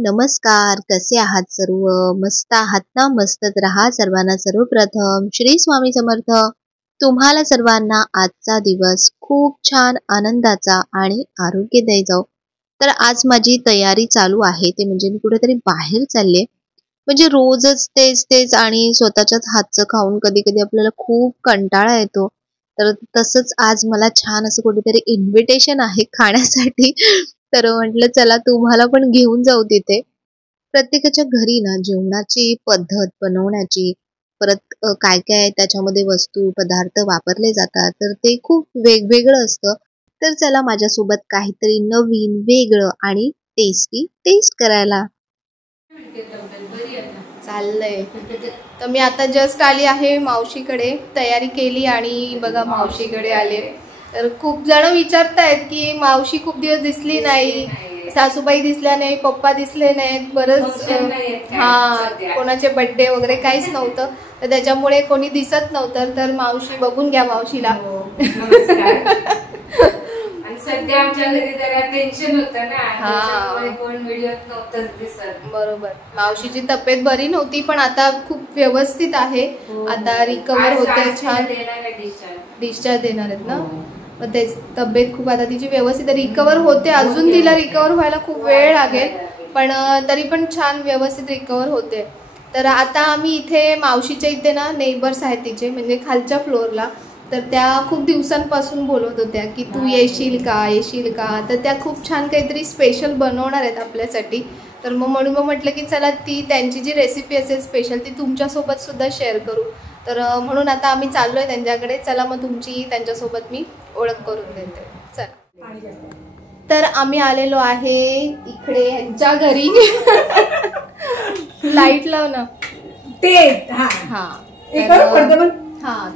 नमस्कार. कसे आहात सर्व? मस्त आहात ना? मस्तच राहा. सर्वांना सर्वप्रथम श्री स्वामी समर्थ. तुम्हाला सर्वांना आजचा दिवस खूप छान आनंदाचा आणि आरोग्यदायी जाओ. तर आज माझी तयारी चालू आहे, ते म्हणजे मी कुठेतरी बाहेर चालले. म्हणजे रोजच तेच तेच आणि स्वतःच्याच हातचं खाऊन कधी कधी आपल्याला खूप कंटाळा येतो. तर तसंच आज मला छान असं कुठेतरी इन्व्हिटेशन आहे खाण्यासाठी. तर म्हटलं चला तुम्हाला पण घेऊन जाऊ तिथे. प्रत्येकाच्या घरी ना जेवणाची पद्धत बनवण्याची, परत काय काय त्याच्यामध्ये वस्तू पदार्थ वापरले जातात, तर ते खूप वेगवेगळं असतं. तर चला माझ्यासोबत काहीतरी नवीन वेगळं आणि टेस्टी टेस्ट करायला. चाललंय. तर मी आता जस्ट आली आहे मावशीकडे, तयारी केली आणि बघा मावशीकडे आले. तर खूप जण विचारतायत की मावशी खूप दिवस दिसली नाही, सासूबाई दिसल्या नाही, पप्पा दिसले नाहीत, बरंच कोणाचे बर्थडे वगैरे काहीच नव्हतं, तर त्याच्यामुळे कोणी दिसत नव्हतं. तर मावशी बघून घ्या मावशीला. सध्या आमच्या घरी जरा टेन्शन होतं ना, कोण व्हिडिओत नव्हतंच दिसत. बरोबर. मावशीची तब्येत बरी नव्हती, पण आता खूप व्यवस्थित आहे. आता रिकवर होते, छान डिस्चार्ज देणार आहेत ना. मग तेच तब्येत खूप आता तिची व्यवस्थित रिकवर होते. अजून तिला रिकवर व्हायला खूप वेळ लागेल, पण तरी पण छान व्यवस्थित रिकवर होते. तर आता आम्ही इथे मावशीच्या इथे ना नेबर्स आहेत तिचे, म्हणजे खालच्या फ्लोअरला. तर त्या खूप दिवसांपासून बोलत होत्या की तू येशील का. तर त्या खूप छान काहीतरी स्पेशल बनवणार आहेत आपल्यासाठी. तर म्हणून म्हटलं की चला ती त्यांची जी रेसिपी असेल स्पेशल ती तुमच्यासोबत सुद्धा शेअर करू. तर म्हणून आता आम्ही चाललोय त्यांच्याकडे. चला मग तुमची त्यांच्यासोबत मी ओळख करून देते. चला. तर आम्ही आलेलो आहे इकडे यांच्या घरी. लाईट लाव ना ते.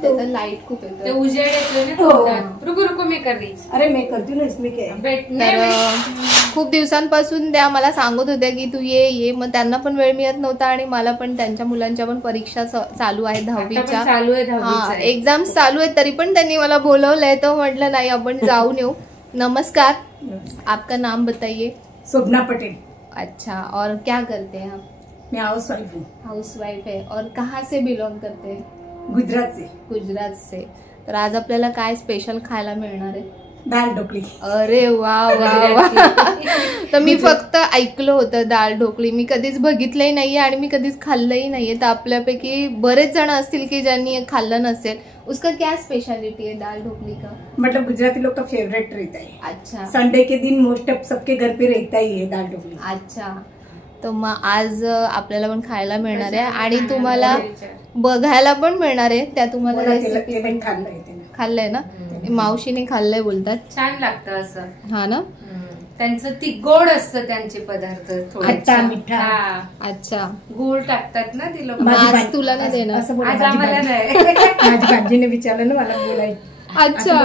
त्याचा लाईट खूप येतो, उजेड येतो ना. रुको मी कर रही. अरे मैं करती हूँ इसमें क्या है. खूप दिवसांपासून त्या मला सांगत होत्या की तू ये. मग त्यांना पण वेळ मिळत नव्हता आणि मला पण. त्यांच्या मुलांच्या पण परीक्षा चालू आहे 10वीच्या. एक्झाम चालू आहेत, तरी पण त्यांनी मला बोलवलंय. तर म्हटलं नाही आपण जाऊन येऊ. नमस्कार, आपका नाम बताइए. शोभना पटेल. अच्छा, और क्या करते हैं आप? मैं हाउसवाइफ हूँ. हाउसवाइफ है. और कहाँ से बिलोंग करते हैं? गुजरात से. तर आज आपल्याला काय स्पेशल खायला मिळणार आहे? दाल ढोकळी. अरे वा. तर मी फक्त ऐकलं होतं दाल ढोकळी, मी कधीच बघितलंही नाहीये आणि मी कधीच खाल्लंही नाहीये. तर आपल्यापैकी बरेच जण असतील की ज्यांनी खाल्लं नसेल. उसका क्या स्पेशलिटी है दाल ढोकली का? मतलब गुजराती लोग का फेवरेट रहता है. अच्छा. संडे के दिन मोस्ट ऑफ सबके घर पे रहता ही है दाल ढोकली. अच्छा. तर मग आज आपल्याला पण खायला मिळणार आहे आणि तुम्हाला बघायला पण मिळणार आहे. त्या तुम्हाला रेसिपी पण खाल्लंय ना. मावशीने खाल्लंय बोलतात. छान लागतं असं. हा ना. त्यांचं ती गोड असतं त्यांचे पदार्थ. खट्टा मिठा. अच्छा. गोड टाकतात ना ती लोक. आज तुला नाही देणार. आज आम्हाला नाही. माझी भाजीने विचारलं ना मला बोलायचं. अच्छा.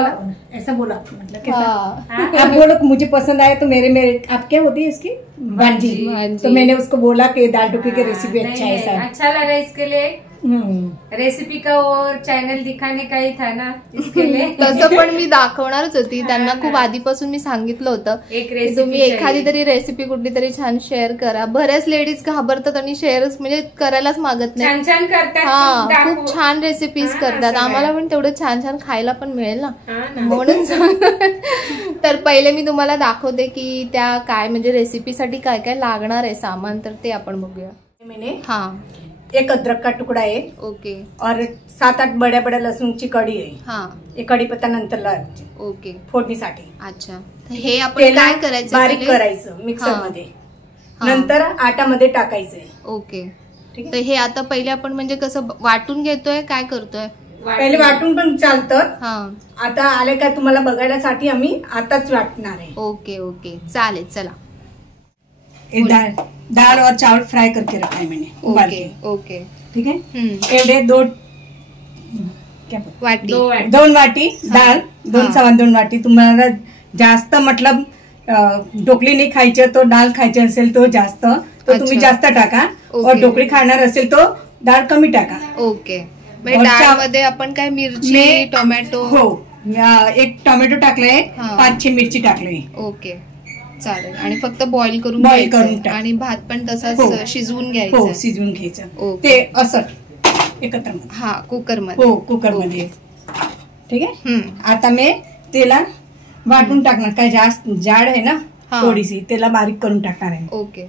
ऐसा बोला. मतलब कैसा? आप बोलो मुझे पसंद आया तो मेरे आप क्या होती है उसकी भांजी. तो मैंने उसको बोला कि दाल ढोकली की रेसिपी अच्छा लगा. इसके लिए रेसिपी का और चॅनल दिखाने का ही था ना इसके लिए. तसं पण मी दाखवणारच होती त्यांना. खूप आधीपासून मी सांगितलं होतं की तुम्ही एखादी तरी रेसिपी कुठली तरी छान शेअर करा. बऱ्याच लेडीज घाबरतात आणि शेअर म्हणजे करायलाच मागत नाही. छान करतात. खूप छान रेसिपीज करतात. आम्हाला पण तेवढं छान छान खायला पण मिळेल ना, म्हणून. तर पहिले मी तुम्हाला दाखवते की त्या काय म्हणजे रेसिपीसाठी काय काय लागणार आहे सामान, तर ते आपण बघूया. एक अदरक का टुकड़ा है. ओके. और 7-8 बड्या बड्या लसूण ची कडी आहे. एक कढीपत्ता नंतर लावायची. ओके. फोडणीसाठी. अच्छा. हे आपण काय करायचं? बारीक करायचं मिक्सर मध्ये. नंतर आटामध्ये टाकायचं. ओके. तर हे आता पहिले आपण म्हणजे कसं वाटून घेतोय, काय करतोय? पहिले वाटून पण चालतं. आता आले काय तुम्हाला बघायसाठी आम्ही आताच वाटणार आहे. ओके चालेल. चला. दाल और चावल फ्राई करके रखा है मैंने. ओके. ठीक है. एवढे 2 वाटी दाल, 2 वाटी. तुम्हाला जास्त मतलब ढोकली नाही खायची तो डाळ खायची असेल तो जास्त, तो तुम्ही जास्त टाका. और ढोकळी खाणार असेल तो डाळ कमी टाका. ओके. डाळमध्ये आपण काय मिरची, टोमॅटो. हो, 1 टोमॅटो टाकले, 5-6 मिरची टाकले. ओके. चालेल. आणि फक्त बॉईल करून टाक. आणि भात पण तसाच शिजवून घ्यायचा. शिजवून घ्यायचं ते असं एकत्र. हा, कुकर मध्ये. कुकर मध्ये. ठीक आहे. आता मी त्याला वाटून टाकणार. काय जास्त जाड आहे ना थोडीशी, त्याला बारीक करून टाकणार आहे. ओके.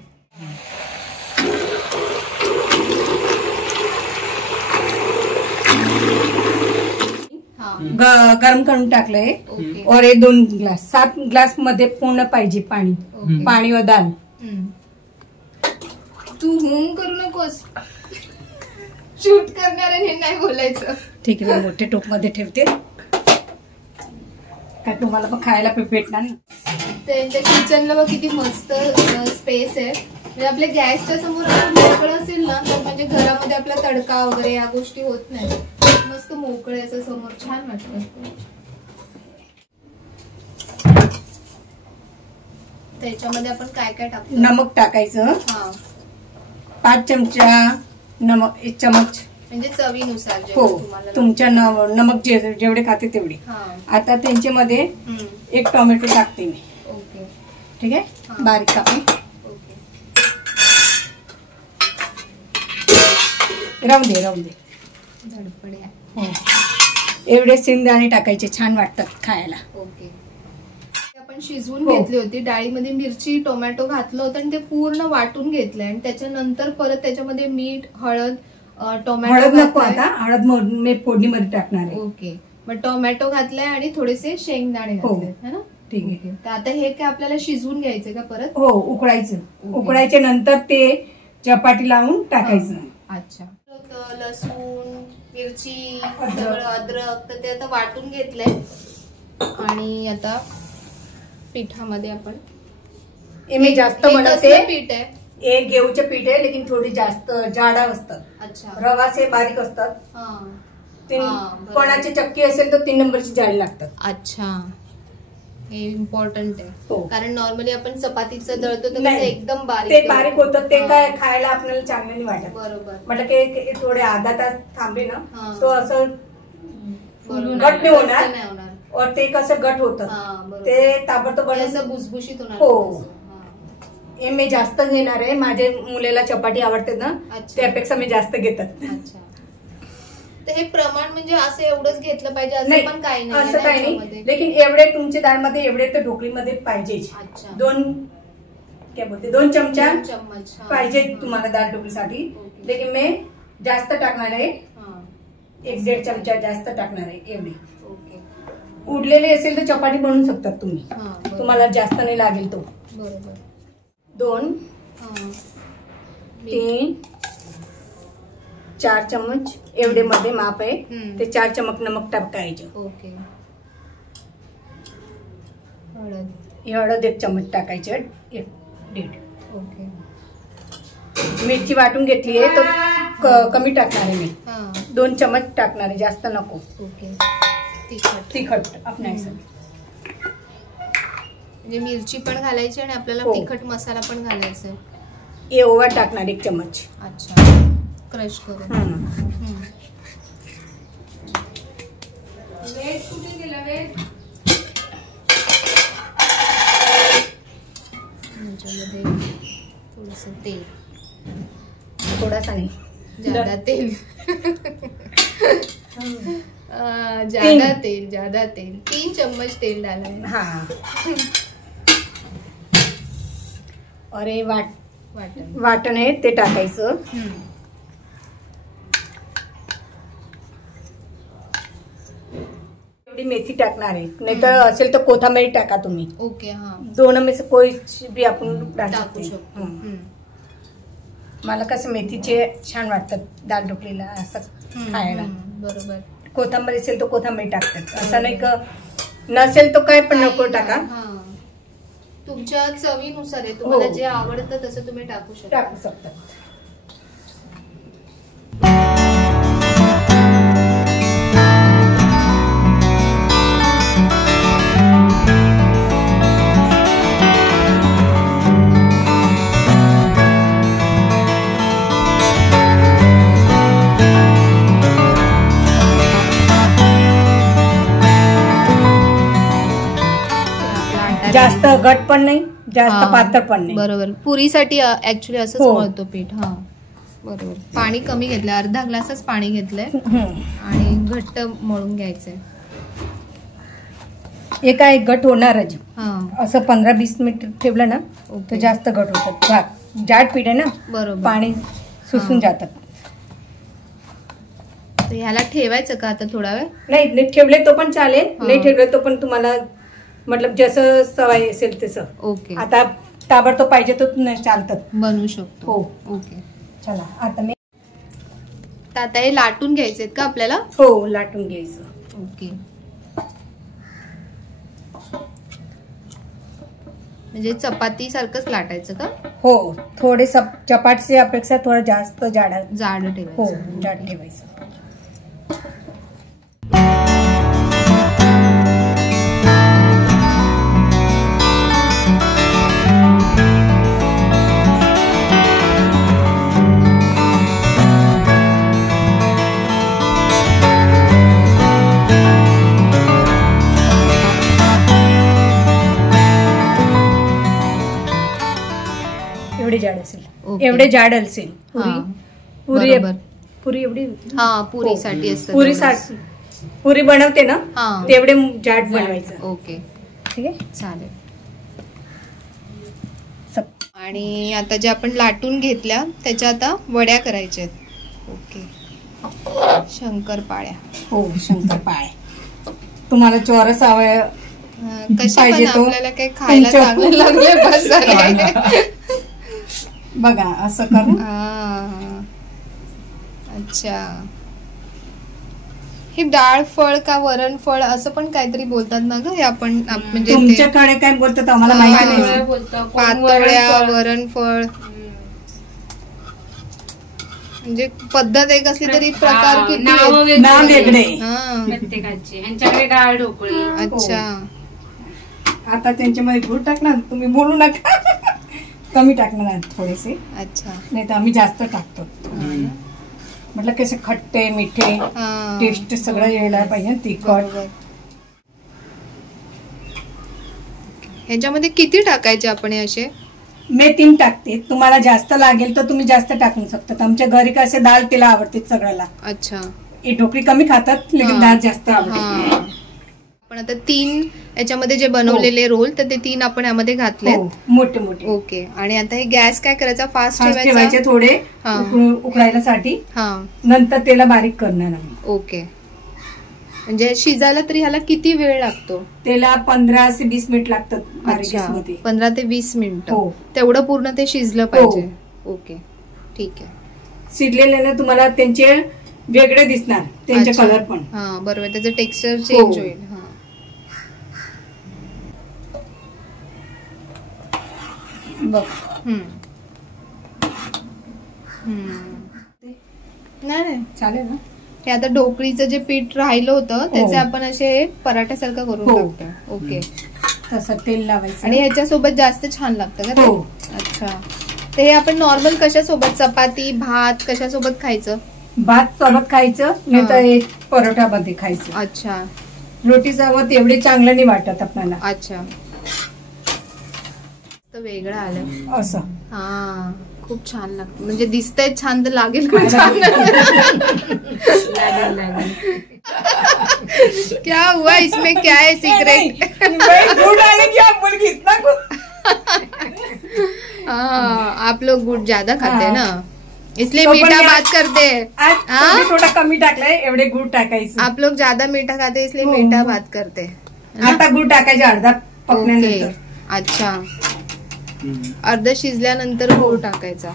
गरम करून टाकलंय. और 2 ग्लास 7 ग्लास मध्ये पूर्ण पाहिजे पाणी व दाल. तू करू नकोस, शूट करणाऱ्याने नाही बोलायचं. ठीक आहे. मोठे टोप मध्ये ठेवते, काय तुम्हाला पण खायला भेटणार नाही. त्यांच्या किचनला बघ किती मस्त स्पेस आहे. म्हणजे आपल्या गॅसच्या समोर मोकळं असेल ना तर म्हणजे घरामध्ये आपला तडका वगैरे या गोष्टी होत नाही. मस्त मोकळं याचं समोर छान वाटतं. त्याच्यामध्ये आपण काय काय टाकतो? नमक टाकायचं. 5 चमचा नमक, 1 चमच म्हणजे चवीनुसार. हो, तुमच्या नमक जेवढे खाते तेवढे. आता त्यांच्यामध्ये 1 टोमॅटो टाकते मी. ओके. ठीक आहे. बारीक कापून. राहून दे. धडपड्या. हो, एवढे शेंगदाणे टाकायचे, छान वाटतात खायला. ओके. आपण शिजवून घेतली होती. डाळीमध्ये मिरची, टोमॅटो घातलं होतं आणि ते पूर्ण वाटून घेतलंय. आणि त्याच्यानंतर परत त्याच्यामध्ये मीठ, हळद, टोमॅटो नको. आता हळद मी फोडणीमध्ये टाकणार आहे. ओके. मग टोमॅटो घातलाय आणि थोडेसे शेंगदाणे घातले है ना. ठीक आहे. तर आता हे काय आपल्याला शिजवून घ्यायचं का परत? हो, उकळायचं. उकळायच्या नंतर ते चपाती लावून टाकायचं. अच्छा. लसूण, मिरची, सगळं अद्रक, तर ते आता वाटून घेतलंय. आणि आता पिठामध्ये आपण जास्त बनवते. पीठ आहे एक गेहूचे पीठ आहे, लेकिन थोडी जास्त जाडा असतात. अच्छा. रवाचे बारीक असतात. कोणाची चक्की असेल तर 3 नंबरची जाडी लागतात. अच्छा, हे इम्पॉर्टंट आहे. कारण नॉर्मली आपण चपातीचं दळतो तर एकदम बारीक ते बारीक होतं. ते काय खायला आपल्याला चांगलं नाही वाटत. बरोबर. म्हटलं की थोडे अर्धा तास थांबले ना तो असं घट नाही होणार. और ते कसं घट होतं ते ताबडतोब भुसभुशीत होणार. हो, हे मी जास्त घेणार आहे. माझ्या मुलीला चपाती आवडते ना, त्यापेक्षा मी जास्त घेतात. अच्छा. तर हे प्रमाण म्हणजे असं एवढंच घेतलं पाहिजे असं पण काही नाही. असं काही नाही, लेकिन एवढे तुमच्या डाळमध्ये एवढे तर ढोकळीमध्ये पाहिजेच. 2 चमचा पाहिजे तुम्हाला डाळ ढोकळीसाठी. लेकिन मी जास्त टाकणार आहे. 1-1.5 चमचा जास्त टाकणार आहे. एवढी उडलेले असेल तर चपाती बनवू शकतात तुम्ही. तुम्हाला जास्त नाही लागेल तो. बरोबर. 2, 3, 4 चम्मच एवढे मध्ये माप आहे. ते 4 चमच नमक टाकायचे. ओके. हळद 1 चमच टाकायचे. 1-1.5. ओके. मिरची वाटून घेतली आहे तर कमी टाकणार आहे मी. 2 चमच टाकणार आहे, जास्त नको. ओके. तिखट आपल्याला म्हणजे मिरची पण घालायची आणि आपल्याला तिखट मसाला पण घालायचा. ओवा टाकणार 1 चमच. अच्छा. क्रश करून. वेट कुठे गेला? वेट त्याच्यामध्ये थोडंसं तेल. थोडासा नाही, ज्यादा तेल. ज्यादा तेल 3 चम्मच तेल डाला है. हाँ. और हे वाटण आहे ते टाकायचं. एवढी मेथी टाकणार आहे, नाही तर असेल तर कोथिंबीर टाका तुम्ही. ओके. हाँ, दोनों में से कोई भी आपण टाकू शकतो. मला कसं मेथीचे छान वाटतात डाळ ढोकळीला असं खायला. बरोबर. कोथिंबीर असेल तर कोथिंबीर टाकतात. असं नाही का नसेल तर काय पण नको टाका. तुमच्या चवीनुसार आहे. तुम्हाला जे आवडतं तसं तुम्ही टाकू शकता. जास्त घट पण नाही, जास्त पातळ पण नाही. बरोबर, पुरीसाठी ऍक्च्युली असंच मळतो पीठ. हा बरोबर. पाणी कमी घेतलंय, अर्धा ग्लासच पाणी घेतलंय आणि घट्ट मळून घ्यायचंय. एका एक घट होणारच. असं 15-20 मिनिट ठेवलं ना तर जास्त घट होतात. जाड पीठ आहे ना, बरोबर, पाणी सुसून जातात. ह्याला ठेवायचं का आता थोडा वेळ? नाही ठेवले तो पण चालेल, नाही ठेवले तो पण तुम्हाला मतलब जसं सवय असेल तसं. ओके. आता ताबडतोब पाहिजे तो चालतात, बनवू शकतो. हो. ओके चला आता मी आता हे लाटून घ्यायचे का आपल्याला? हो, लाटून घ्यायचं. ओके. म्हणजे चपाती सारखंच लाटायचं का? हो, थोडे चपातीची अपेक्षा थोडं जास्त जाड ठेवायचं. हो, जाड ठेवायचं. एवढे जाड असेल पुरी एवढी. पुरीसाठी असतं. पुरी बनवते ना तेवढे जाड बनवायचं. ओके, ठीक आहे, चालेल. आणि आता जे आपण लाटून घेतल्या त्याच्या आता वड्या करायच्या. ओके. शंकरपाळ्या. हो, शंकरपाळ्या. तुम्हाला चौरस हवं कशा पण आपल्याला काही खायला चांगलं लागले बघा असं करू. अच्छा, हे डाळ फळ का वरण फळ असं पण काहीतरी बोलतात ना ग? हे आपण म्हणजे तुमच्याकडे काय बोलतात आम्हाला माहिती नाही. पातोळ्या, वरण फळ म्हणजे पद्धत एक असली तरी प्रकार किती नाव वेगळे प्रत्येकाचे. ह्यांच्याकडे डाळ ढोकळी. अच्छा, आता त्यांच्यामध्ये गुळ टाकणार, तुम्ही बोलू नका. कमी टाकणार थोडेसे. अच्छा, नाही तर आम्ही जास्त टाकतो. म्हटलं कसे खट्टे मिठे टेस्ट सगळं यायला पाहिजे. तिखट. ह्याच्यामध्ये किती टाकायचे आपण हे असे? मी 3 टाकते. तुम्हाला जास्त लागेल तर तुम्ही जास्त टाकू शकतात. आमच्या घरी कसे डाळ तिला आवडते सगळ्याला. अच्छा, हे ढोकळी कमी खातात, लेकिन डाळ जास्त आवडते. पण आता 3 याच्यामध्ये जे बनवलेले रोल तर ते 3 आपण यामध्ये घातले मोठे मोठे. ओके. आणि आता हे गॅस काय करायचा? फास्ट ठेवायचे थोडे उकळायला साठी. नंतर त्याला बारीक करणार आम्ही. ओके. म्हणजे शिजायला तरी ह्याला किती वेळ लागतो? त्याला 15 ते 20 मिनिट लागतात. 15 ते 20 मिनिटं. तेवढं पूर्ण ते शिजलं पाहिजे. ओके, ठीक आहे. शिजलेले ना तुम्हाला त्यांचे वेगळे दिसणार, त्यांचे कलर पण. बरोबर, त्याचं टेक्स्चर चेंज होईल. बघ. नाही चालेल ना. हे आता ढोकळीचं जे पीठ राहिलं होतं त्याचे आपण असे पराठ्यासारखं करून टाकतो. ओके, तसं तेल लावायचं. आणि ह्याच्यासोबत जास्त छान लागतं का? अच्छा, ते हे आपण नॉर्मल कशासोबत? चपाती, भात कशासोबत खायचं? भात सोबत खायचं, नाही तर एक परोठामध्ये खायचं. अच्छा, रोटी सोबत एवढे चांगलं नाही वाटत आपल्याला. अच्छा, वेगळं आलं असं. खूप छान लागतं. म्हणजे दिसतंय छान तर लागेल पण छान. क्या हुआ इसमें? क्या है सीक्रेट? आप लोग गुड़ ज्यादा खाते हैं ना, इसलिए मीठा बात करते हैं. थोडा कमी टाकलाय, एवढे गुड़ टाकायचं. आप लोग ज्यादा मीठा खाते इसलिए मीठा बात करते. आता गुड़ टाकायचं अर्धा पकण्यानंतर. अच्छा, अर्ध शिजल्यानंतर गुळ टाकायचा,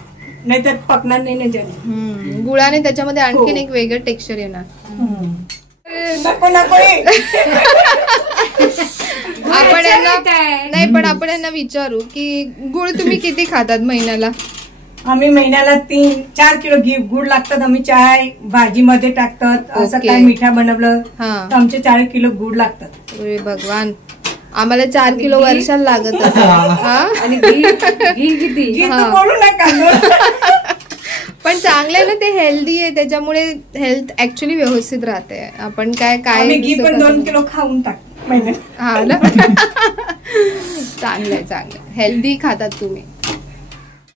नाही तर पकणार नाही. गुळाने त्याच्यामध्ये आणखीन एक वेगळं टेक्स्चर येणार. आपण यांना नाही, पण आपण यांना विचारू की गुळ तुम्ही किती खातात महिन्याला? आम्ही महिन्याला 3-4 किलो गुळ लागतात. आम्ही चाय भाजी मध्ये टाकतात. असं काय मिठा बनवलं तर आमचे 4 किलो गुळ लागतात. अरे भगवान, आम्हाला 4 किलो वर्षाला लागत असं. आणि घी किती? बोलू नका. पण चांगलं आहे ना, ते हेल्दी आहे, त्याच्यामुळे हेल्थ ऍक्च्युली व्यवस्थित राहते. आपण काय घी पण 2 किलो खाऊन टाक. मेहनत. हा ना. चांगलंय चांगलं, हेल्दी खातात तुम्ही.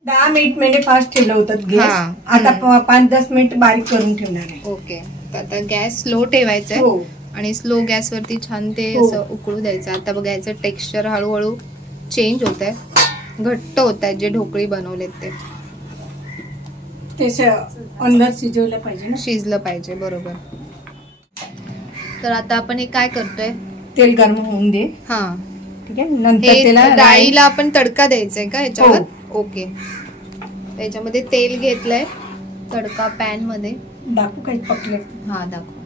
10 मिनिट मैंने फास्ट ठेवलं होतं गॅस. हा. आता 5-10 मिनिट बारीक करून ठेवणार आहे. ओके, तर आता गॅस स्लो ठेवायचा आहे. हो आणि स्लो गॅसवरती छान ते हो. असं उकळू द्यायचं. आता बघा याचं टेक्स्चर हळूहळू चेंज होत आहे, घट्ट होत आहे जे ढोकळी बनवलेत ते. ते अंदर शिजवलं पाहिजे ना, शिजलं पाहिजे, बरोबर. तर आता आपण हे काय करतोय, तेल गरम होऊन दे. हा ठीक आहे. नंतर हे त्याला डाळीला आपण तडका द्यायचा आहे का ह्याच्यावर? ओके, त्याच्यामध्ये तेल घेतलंय, तडका पॅन मध्ये. दाखवू काही पकले. हा दाखव.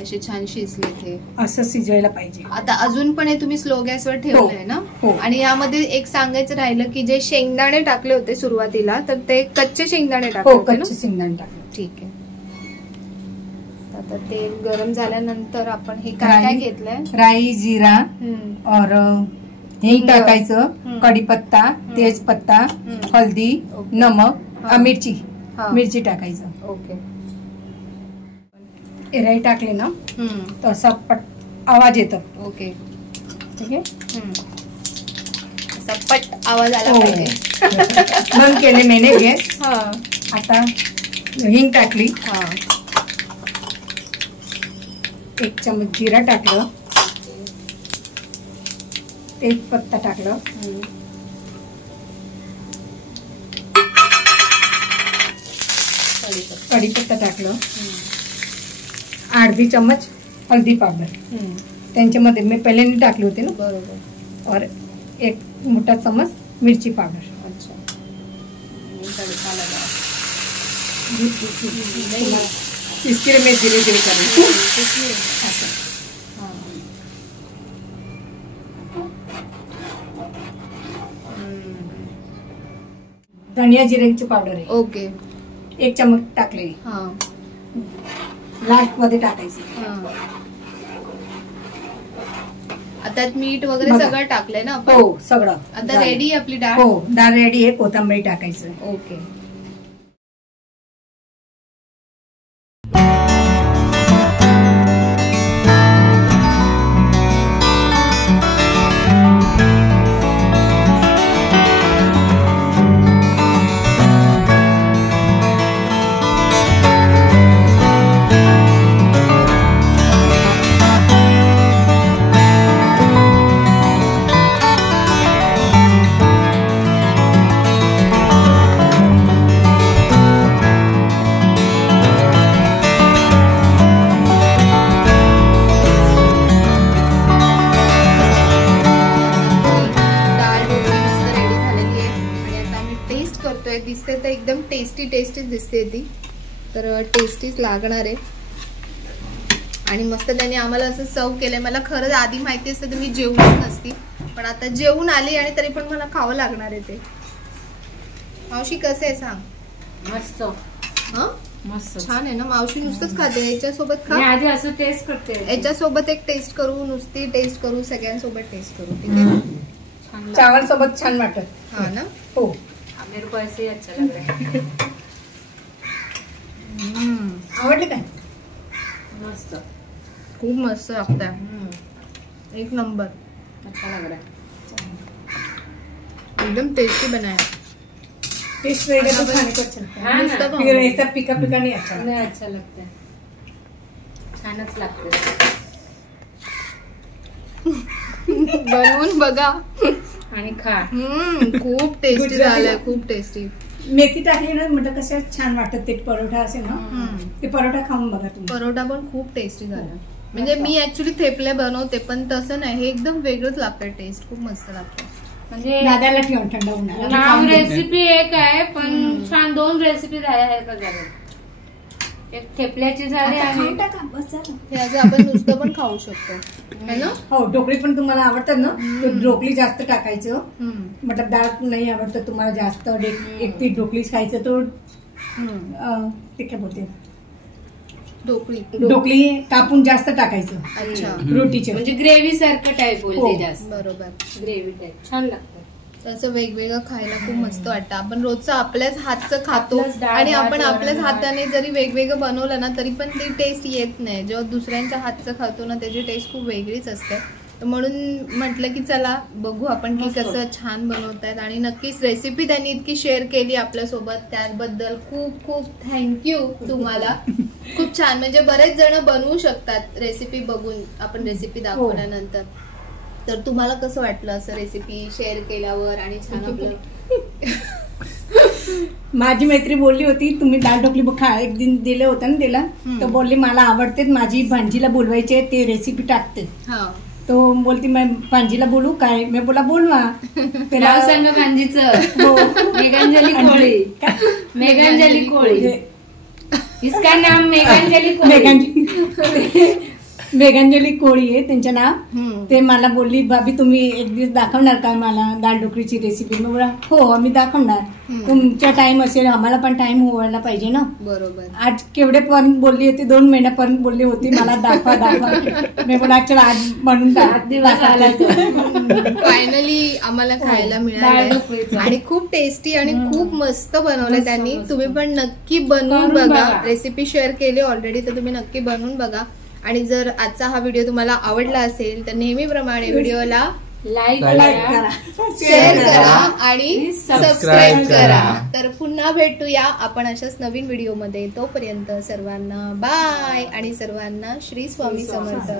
असे छान शिजले ते, असं शिजवायला पाहिजे. आता अजून पण हे तुम्ही स्लो गॅसवर ठेवलंय ना. हो. आणि यामध्ये एक सांगायचं राहिलं की जे शेंगदाणे टाकले होते सुरुवातीला, तर ते कच्चे शेंगदाणे टाकले हो, होते ना? कच्चे शेंगदाणे टाकले. ठीक आहे. आता तेल गरम झाल्यानंतर आपण हे काय काय घेतलंय, राई, जिरा और हिंग टाकायचं, हम्म. कढीपत्ता, तेजपत्ता, हल्दी, ओके. नमक, हा. मिरची. हा. मिरची टाकायचं. ओके. राई टाकले ना तर असा आवाज येतो. ओके, ठीक आहे. असा पट आवाज आला हो. पाहिजे. बंद केले मैंने गॅस. हा आता हिंग टाकली, हा 1 चमच जिरा टाकलं, तेजपत्ता टाकलं, कढीपत्ता टाकलं, 8-10 चम्मच हल्दी पावडर त्यांच्यामध्ये मी पहिल्यांदा टाकले होते ना. बरोबर. और 1 मोठा चम्मच मिरची पावडर. अच्छा, तडका लगा. इसके लिए मैं धीरे धीरे कर रही हूँ. धनिया जिऱ्याची पावडर आहे. ओके. 1 चमच टाकले. हा लास्ट मध्ये टाकायचे. हा. आता मीठ वगैरे बघा. सगळं टाकलंय ना आपण? हो, सगळं आता झालं. रेडी आपली डाळ. हो, डाळ रेडी आहे. कोथिंबीर टाकायचं. ओके. दिसते तर एकदम टेस्टीच दिसते ती, तर टेस्टीच लागणार आहे. आणि मस्त त्याने आम्हाला असं सर्व केलंय. मला खरंच आधी माहिती असतं तर मी जेवूच नसती, पण आता जेवून आली आणि तरी पण मला खावं लागणार आहे ते. मावशी कसं आहे सांग? मस्त. हा मस्त छान आहे ना मावशी? नुसतंच खाते, याच्यासोबत खा. मी आधी असं टेस्ट करते, याच्यासोबत एक टेस्ट करू, नुसती टेस्ट करू, सगळ्यांसोबत टेस्ट करू, ठीक आहे? छान चावल सोबत छान वाटत. हा ना. हो, मेरे को ऐसे ही अच्छा लग रहा है. आवडले काय? मस्त, खूप मस्त लागतंय, एक नंबर. अच्छा लग रहा है, एकदम टेस्टी बनाया. टेस्ट रहेगा तो खाने को अच्छा लगता है. हाँ ना. फिर ऐसा पिका पिका नहीं अच्छा लगता. नहीं अच्छा लगता है, छानच लागते. बनवून बघा आणि खा. खूप टेस्टी झालंय, खूप टेस्टी. मेथी टाकली ना म्हटलं कसं छान वाटत. ते परोठा असेल ना, ते परोठा खाऊन बघा तुम्ही. परोठा पण खूप टेस्टी झाला. म्हणजे मी ऍक्च्युली थेपले बनवते, पण तसं नाही, हे एकदम वेगळंच लागतं. टेस्ट खूप मस्त लागतं. म्हणजे दादाला ठेवून थंड होणार. नाव रेसिपी एक आहे, पण छान 2 रेसिपी झाल्या झाल्या. एक थेपल्याची झाली आणि हे असं आपण नुसतं पण खाऊ शकतो, है ना? हो, ढोकळी पण तुम्हाला आवडतात ना, तर ढोकळी जास्त टाकायचं. मतलब डाळ नाही आवडतं तुम्हाला जास्त, एक पीठ ढोकळी खायचं तो ते काय बोलते, ढोकळी कापून जास्त टाकायचं. अच्छा, रोटीचे म्हणजे ग्रेव्ही सारखं टाईप बोलते जास्त. बरोबर, ग्रेव्ही टाईप छान लागतं. असं वेगवेगळं खायला खूप मस्त वाटतं. आपण रोजचं आपल्याच हातचं खातो आणि आपण आपल्याच हाताने जरी वेगवेगळं बनवलं ना तरी पण ती टेस्ट येत नाही. जेव्हा दुसऱ्यांच्या हातचं खातो ना त्याची टेस्ट खूप वेगळीच असते. म्हणून म्हटलं की चला बघू आपण की कसं छान बनवतायत. आणि नक्कीच रेसिपी त्यांनी इतकी शेअर केली आपल्यासोबत त्याबद्दल खूप खूप थँक्यू तुम्हाला. खूप छान, म्हणजे बरेच जण बनवू शकतात रेसिपी बघून आपण रेसिपी दाखवल्यानंतर. तर तुम्हाला कसं वाटलं असं रेसिपी शेअर केल्यावर आणि छान आपलं? माझी मैत्री बोलली होती तुम्ही दाल ढोकली एक दिन दिलं होतं ना तिला, तर बोलली मला आवडते, माझी भांजीला बोलवायचे ते रेसिपी टाकते. तो बोलती मैं भांजीला बोलू काय? मी बोला बोल ना. नाव सांगा भांजीचं. मेघांजली कोळी. मेघांजली कोळी, इसका नाम मेघांजली कोळी. मेघांजली कोळी आहे त्यांचं नाव. ते मला बोलली भाभी तुम्ही एक दिवस दाखवणार का मला दाल ढोकळीची रेसिपी? मी बोला हो आम्ही दाखवणार. तुमचा टाइम असेल आम्हाला पण टाइम व्हायला पाहिजे ना. बरोबर. आज केवढेपर्यंत बोलली होती, 2 महिन्यापर्यंत बोलली होती मला दाखवा. मी बोला चला आज म्हणून फायनली आम्हाला खायला मिळालं आणि खूप टेस्टी आणि खूप मस्त बनवले त्यांनी. तुम्ही पण नक्की बनवून बघा. रेसिपी शेअर केली ऑलरेडी तर तुम्ही नक्की बनवून बघा. आणि जर आजचा हा व्हिडिओ तुम्हाला आवडला असेल तर नेहमीप्रमाणे व्हिडिओला लाईक करा, शेअर करा आणि सबस्क्राईब करा. तर पुन्हा भेटूया आपण अशाच नवीन व्हिडिओमध्ये. तोपर्यंत सर्वांना बाय आणि सर्वांना श्री स्वामी समर्थ.